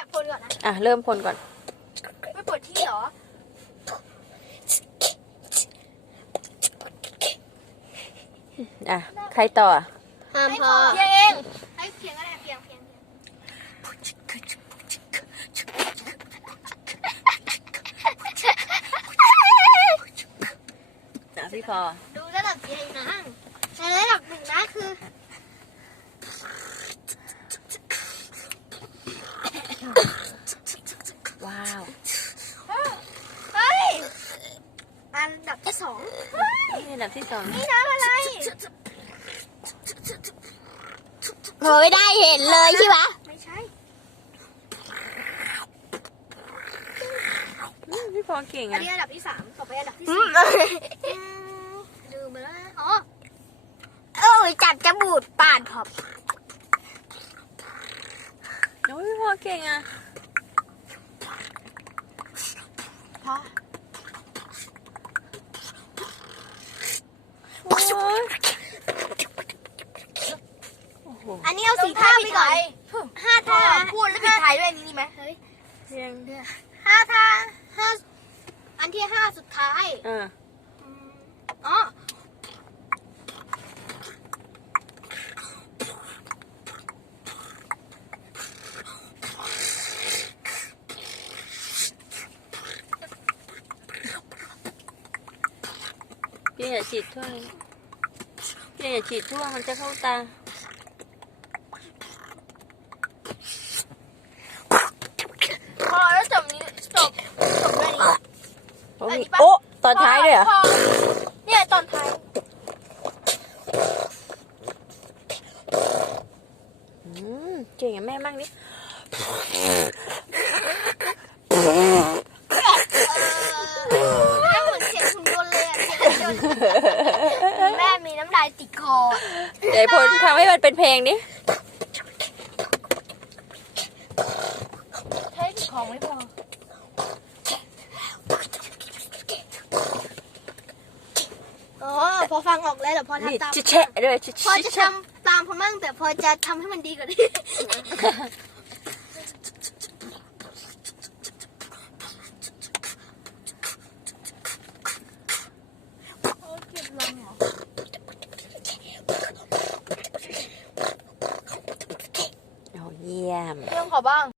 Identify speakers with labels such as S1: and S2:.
S1: คนก่อนนะ
S2: เริ่มคนก่อน
S1: ไม่ปวดที่เหรอ
S2: ใครต่อ
S1: ห้ามพอเพียงเองให้เพียงก็ได้เพียง
S2: พี่พอ
S1: ดูระดับเพียงนะในระดับหนึ่งนะคือ
S2: ว้าว
S1: เฮ้ยอันดับที่สอง
S2: นี่อันดับที่สอง
S1: นี่น้ำอะไร
S3: โอ้ยได้เห็นเลยใช่ไหม
S1: ไม่ใช่
S2: พี่พอเก่ง
S1: อันนี้อันดับที่สามต่อไปอันดับที่สี่ลืมไปแล้วนะ
S3: โอ้ยจับจมูกปาดพอบ
S2: พี่พอเก่ง
S1: พออันนี้เอาสีท่าไปก่อน5 ท่าพูดแล้วปิดท้ายด้วยนี่ดีไหมเฮ้ย
S2: เพียง
S1: 5 ท่าอันที่5สุดท้าย
S2: พี่อย่าฉีดทั่วพี่อย่าฉีดทั่วมันจะเข้าตา
S1: พอแล้วจบนี้จบเลยนี่
S2: โอ้ตอนท้ายด้วยเหรอ
S1: เนี่ยตอนท้าย
S2: เก่งกับแม่มากนิด
S1: เหมือนเสียงหุ่นยนต์เลยแม่มีน้ำลายติดคอ
S2: เดี๋ยวพลทำให้มันเป็นเพลงนี้
S1: ใช้ติดคอไม่พอพอฟังออกแล้วแต่พอทำตาม
S2: แชะด้วย
S1: พอจะทำตามพอมั่งแต่พอจะทำให้มันดีกว่านี้เก็บลงเหรอ
S2: เยี่ยม
S1: เรื่องขอบ้าง